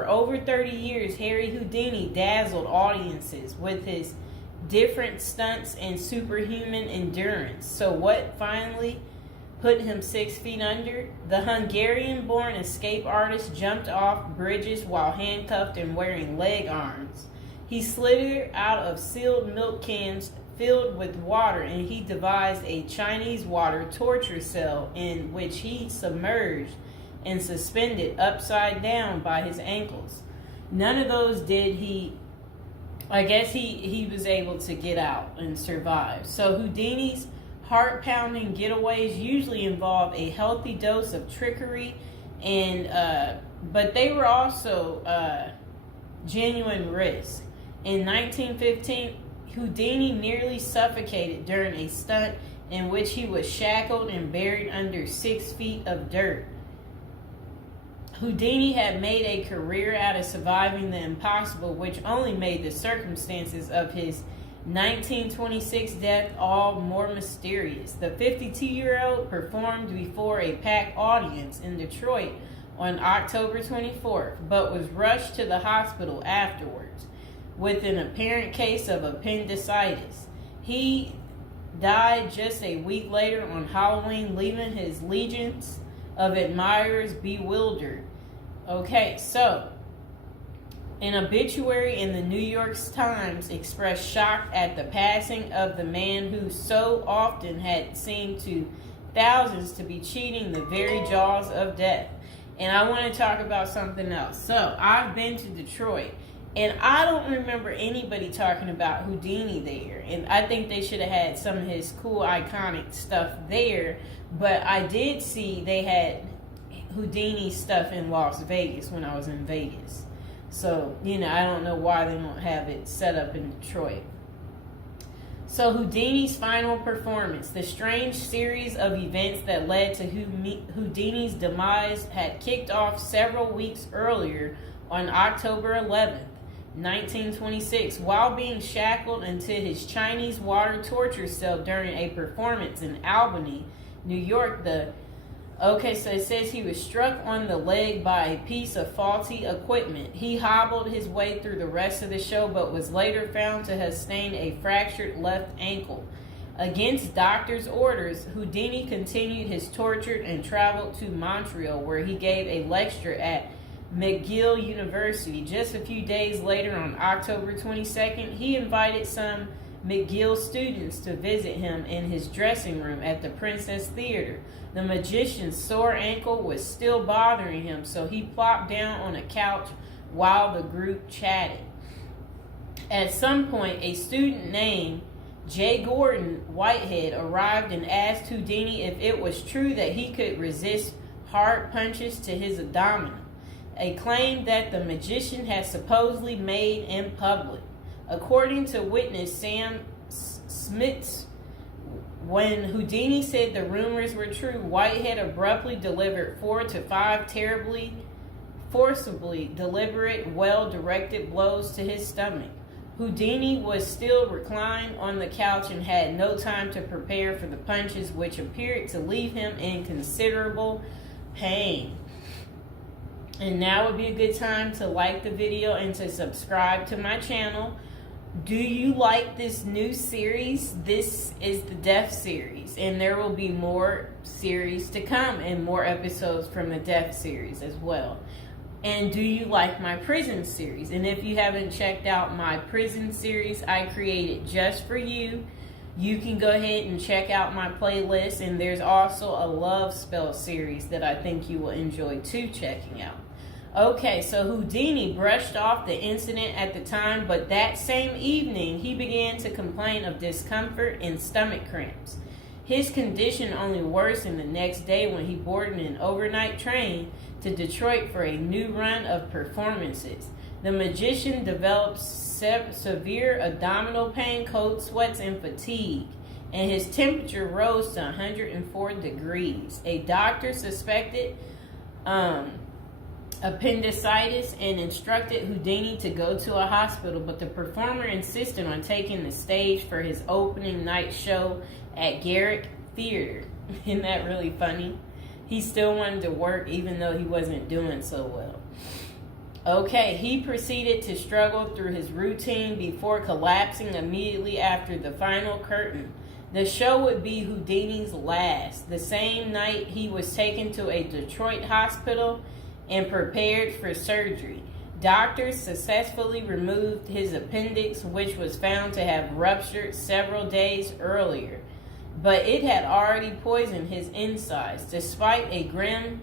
for over 30 years, Harry Houdini dazzled audiences with his different stunts and superhuman endurance. So what finally put him 6 feet under? The Hungarian-born escape artist jumped off bridges while handcuffed and wearing leg irons. He slithered out of sealed milk cans filled with water, and he devised a Chinese water torture cell in which he submerged and suspended upside down by his ankles. None of those did he. I guess he was able to get out and survive. So Houdini's heart-pounding getaways usually involve a healthy dose of trickery, but they were also genuine risks. In 1915, Houdini nearly suffocated during a stunt in which he was shackled and buried under 6 feet of dirt. Houdini had made a career out of surviving the impossible, which only made the circumstances of his 1926 death all more mysterious. The 52-year-old performed before a packed audience in Detroit on October 24th, but was rushed to the hospital afterwards with an apparent case of appendicitis. He died just a week later on Halloween, leaving his legions of admirers bewildered. Okay, so an obituary in the New York Times expressed shock at the passing of the man who so often had seemed to thousands to be cheating the very jaws of death. And I want to talk about something else. So I've been to Detroit, and I don't remember anybody talking about Houdini there. And I think they should have had some of his cool, iconic stuff there. But I did see they had Houdini stuff in Las Vegas when I was in Vegas. So, I don't know why they don't have it set up in Detroit. So Houdini's final performance, the strange series of events that led to Houdini's demise, had kicked off several weeks earlier on October 11th. 1926, while being shackled into his Chinese water torture cell during a performance in Albany, New York. So it says he was struck on the leg by a piece of faulty equipment. He hobbled his way through the rest of the show, but was later found to have sustained a fractured left ankle. Against doctors' orders, Houdini continued his torture and traveled to Montreal, where he gave a lecture at McGill University. Just a few days later, on October 22nd, he invited some McGill students to visit him in his dressing room at the Princess Theater. The magician's sore ankle was still bothering him, so he plopped down on a couch while the group chatted. At some point, a student named J. Gordon Whitehead arrived and asked Houdini if it was true that he could resist hard punches to his abdomen, a claim that the magician had supposedly made in public. According to witness Sam Smits, when Houdini said the rumors were true, Whitehead abruptly delivered 4 to 5 terribly, forcibly deliberate, well-directed blows to his stomach. Houdini was still reclined on the couch and had no time to prepare for the punches, which appeared to leave him in considerable pain. And now would be a good time to like the video and to subscribe to my channel. Do you like this new series? This is the Death series, and there will be more series to come and more episodes from the Death series as well. And do you like my prison series? And if you haven't checked out my prison series I created just for you, you can go ahead and check out my playlist. And there's also a love spell series that I think you will enjoy too checking out. Okay, so Houdini brushed off the incident at the time, but that same evening he began to complain of discomfort and stomach cramps. His condition only worsened the next day when he boarded an overnight train to Detroit for a new run of performances. The magician developed severe abdominal pain, cold sweats, and fatigue, and his temperature rose to 104 degrees. A doctor suspected appendicitis and instructed Houdini to go to a hospital, but the performer insisted on taking the stage for his opening night show at Garrick Theater. Isn't that really funny? He still wanted to work even though he wasn't doing so well. Okay, he proceeded to struggle through his routine before collapsing immediately after the final curtain. The show would be Houdini's last. The same night, he was taken to a Detroit hospital and prepared for surgery. Doctors successfully removed his appendix, which was found to have ruptured several days earlier, but it had already poisoned his insides. Despite a grim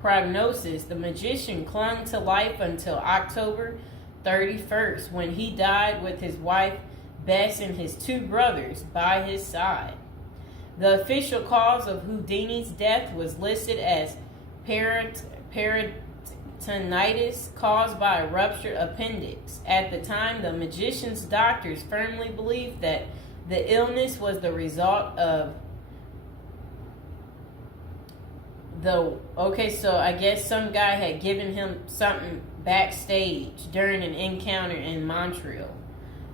prognosis, the magician clung to life until October 31st, when he died with his wife Bess and his two brothers by his side. The official cause of Houdini's death was listed as peritonitis caused by a ruptured appendix. At the time, the magician's doctors firmly believed that the illness was the result of so I guess some guy had given him something backstage during an encounter in Montreal.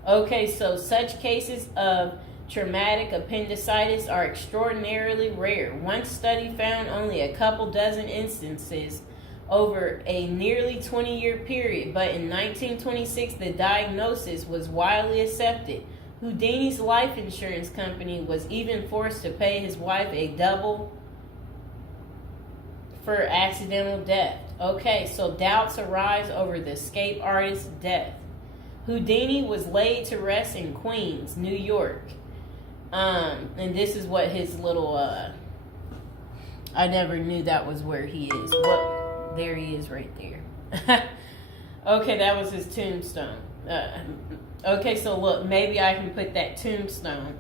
Okay, so such cases of traumatic appendicitis are extraordinarily rare. One study found only a couple dozen instances over a nearly 20-year period, but in 1926 the diagnosis was widely accepted. Houdini's life insurance company was even forced to pay his wife a double for accidental death. Okay, so doubts arise over the escape artist's death. Houdini was laid to rest in Queens, New York. And this is what his little, I never knew that was where he is. There he is right there. Okay, that was his tombstone. Okay, so look, maybe I can put that tombstone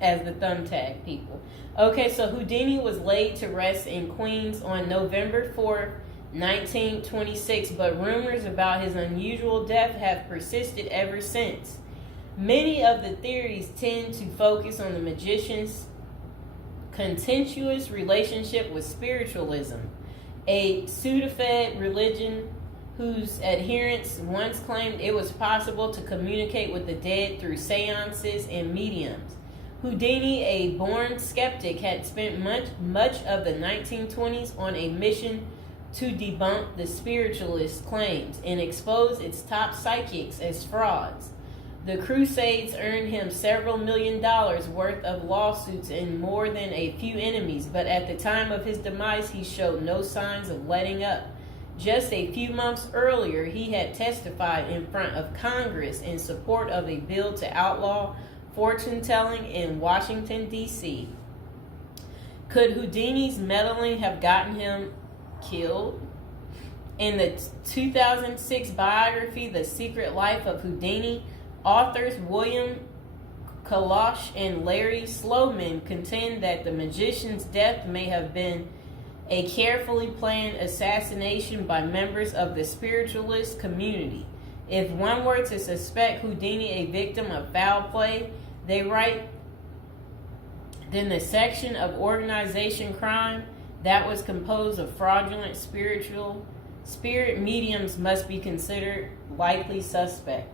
as the thumbtack, people. Okay, so Houdini was laid to rest in Queens on November 4th, 1926, but rumors about his unusual death have persisted ever since. Many of the theories tend to focus on the magician's contentious relationship with spiritualism, a pseudo-fed religion whose adherents once claimed it was possible to communicate with the dead through seances and mediums. Houdini, a born skeptic, had spent much of the 1920s on a mission to debunk the spiritualist claims and expose its top psychics as frauds. The Crusades earned him several $1 million worth of lawsuits and more than a few enemies, but at the time of his demise, he showed no signs of letting up. Just a few months earlier, he had testified in front of Congress in support of a bill to outlaw fortune-telling in Washington, D.C. Could Houdini's meddling have gotten him killed? In the 2006 biography, The Secret Life of Houdini, authors William Kalash and Larry Sloman contend that the magician's death may have been a carefully planned assassination by members of the spiritualist community. If one were to suspect Houdini a victim of foul play, they write, then the section of organization crime that was composed of fraudulent spirit mediums must be considered likely suspect.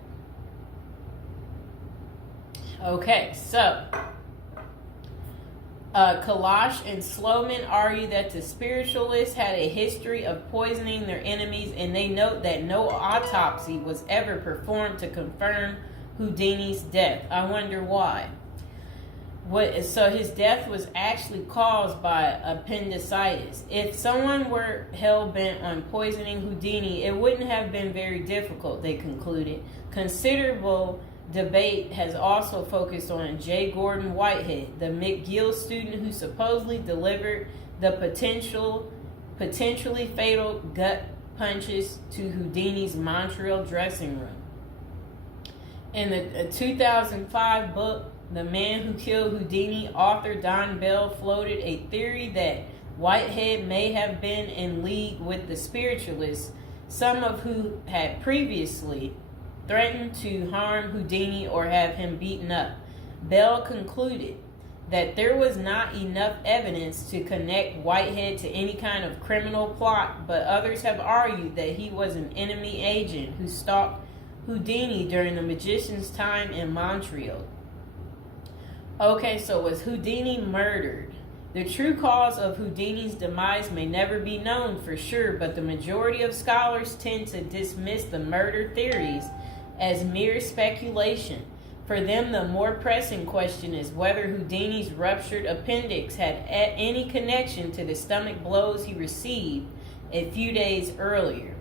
Okay, so Kalash and Sloman argue that the spiritualists had a history of poisoning their enemies, and they note that no autopsy was ever performed to confirm Houdini's death. I wonder why. So his death was actually caused by appendicitis. If someone were hell-bent on poisoning Houdini, it wouldn't have been very difficult, they concluded. Considerable debate has also focused on J. Gordon Whitehead, the McGill student who supposedly delivered the potentially fatal gut punches to Houdini's Montreal dressing room. In the 2005 book, The Man Who Killed Houdini, author Don Bell floated a theory that Whitehead may have been in league with the spiritualists, some of who had previously threatened to harm Houdini or have him beaten up. Bell concluded that there was not enough evidence to connect Whitehead to any kind of criminal plot, but others have argued that he was an enemy agent who stalked Houdini during the magician's time in Montreal. Okay, so was Houdini murdered? The true cause of Houdini's demise may never be known for sure, but the majority of scholars tend to dismiss the murder theories as mere speculation. For them, the more pressing question is whether Houdini's ruptured appendix had any connection to the stomach blows he received a few days earlier.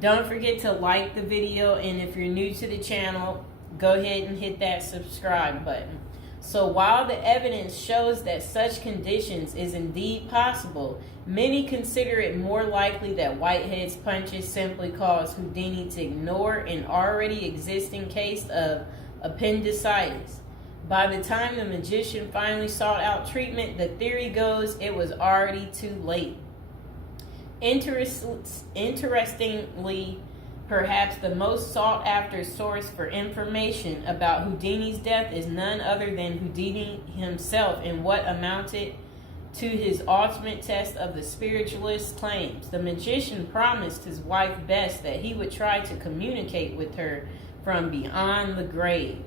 Don't forget to like the video, and if you're new to the channel, go ahead and hit that subscribe button. So while the evidence shows that such conditions is indeed possible, many consider it more likely that Whitehead's punches simply caused Houdini to ignore an already existing case of appendicitis. By the time the magician finally sought out treatment, the theory goes it was already too late. Interestingly, perhaps the most sought after source for information about Houdini's death is none other than Houdini himself in what amounted to his ultimate test of the spiritualist's claims. The magician promised his wife Bess that he would try to communicate with her from beyond the grave.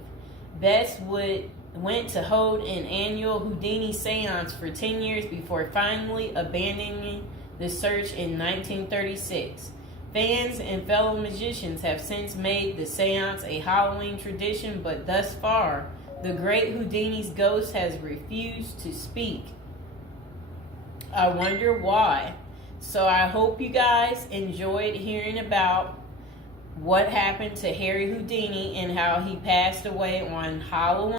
Bess went to hold an annual Houdini seance for 10 years before finally abandoning the search in 1936. Fans and fellow magicians have since made the seance a Halloween tradition, but thus far, the great Houdini's ghost has refused to speak. I wonder why. So I hope you guys enjoyed hearing about what happened to Harry Houdini and how he passed away on Halloween.